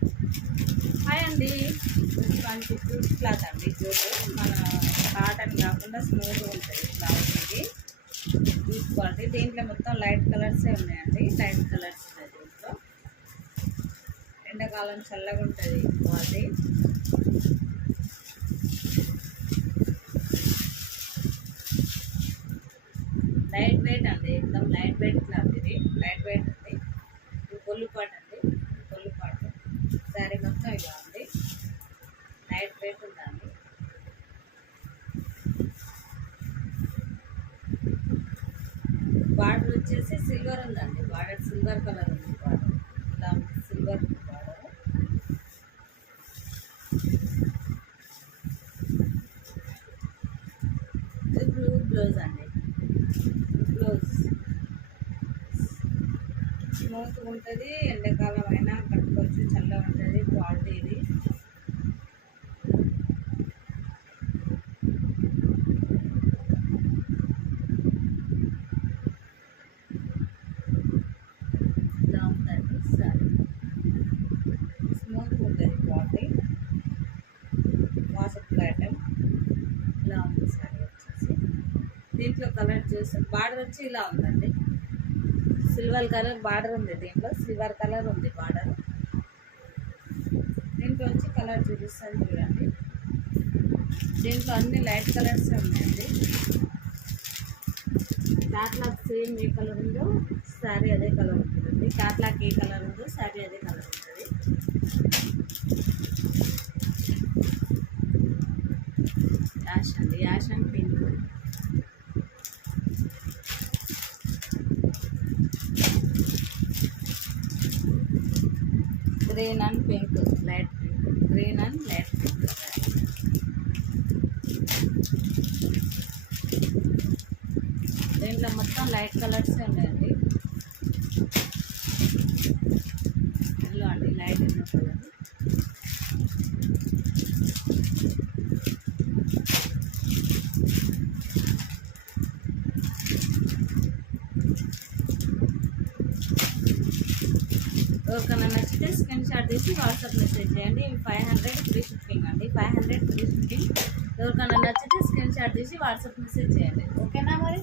హాయ్ అండి. మంచి fruit cloth అండి. జూట్ మన కాటన్ కాకుండా స్మూత్గా ఉంటుంది క్లాత్. ఇది జూట్ క్వాలిటీ. దీంట్లో మొత్తం లైట్ కలర్సే ఉన్నాయండి. లైట్ కలర్స్ ఉన్నాయి దీంట్లో. ఎండాకాలం చల్లగా ఉంటుంది క్వాలిటీ. లైట్ వెయిట్ అండి, एकदम లైట్ వెయిట్ క్లాత్. ఇది లైట్ వెయిట్ అండి. ఇది కొల్లుపాటు అండి, కొల్లుపాటు. శారీ మొత్తం ఇలా ఉంది, లైట్ వెయిట్ ఉందండి. బార్డర్ వచ్చేసి సిల్వర్ ఉందండి. బార్డర్ సిల్వర్ కలర్ ఉంది. బార్డర్ ఇలా ఉంది, సిల్వర్ బార్డర్. ఇది బ్లూ బ్లౌజ్ అండి. బ్లౌజ్ స్మూత్గా ఉంటుంది. ఎండాకాలం అయినా కట్టుకోవచ్చు, చల్లగా ఉంటుంది క్వాలిటీ. ఇది ఇలా ఉందండి. సారీ స్మూత్గా ఉంటుంది క్వాలిటీ. Washable item. ఇలా ఉంది సారీ వచ్చేసి. దీంట్లో కలర్ చూసి బార్డర్ వచ్చి ఇలా ఉందండి. సిల్వర్ కలర్ బార్డర్ ఉంది. దీంట్లో సిల్వర్ కలర్ ఉంది బార్డర్. దీంట్లో వచ్చి కలర్ చూపిస్తాను చూడండి. దీంట్లో అన్ని లైట్ కలర్స్ ఉన్నాయండి. క్యాట్లాగ్ సేమ్ ఏ కలర్ ఉందో శారీ అదే కలర్ ఉంటుందండి. క్యాట్లాగ్ ఏ కలర్ ఉందో శారీ అదే కలర్ ఉంటుంది. యాష్ అండి, ash and pink. Green and pink, light pink. Green and light pink. దీంట్లో మొత్తం లైట్ కలర్స్ ఉన్నాయండి. ఎల్లో అండి, లైట్ ఎల్లో కలర్. ఎవరికైనా నచ్చితే స్క్రీన్ షాట్ తీసి వాట్సాప్ మెసేజ్ చేయండి. 500 ఫ్రీ షిప్పింగ్ అండి. 500 ఫ్రీ షిప్పింగ్. ఎవరికైనా నచ్చితే స్క్రీన్ షాట్ తీసి వాట్సాప్ మెసేజ్ చేయండి. ఓకేనా మరి?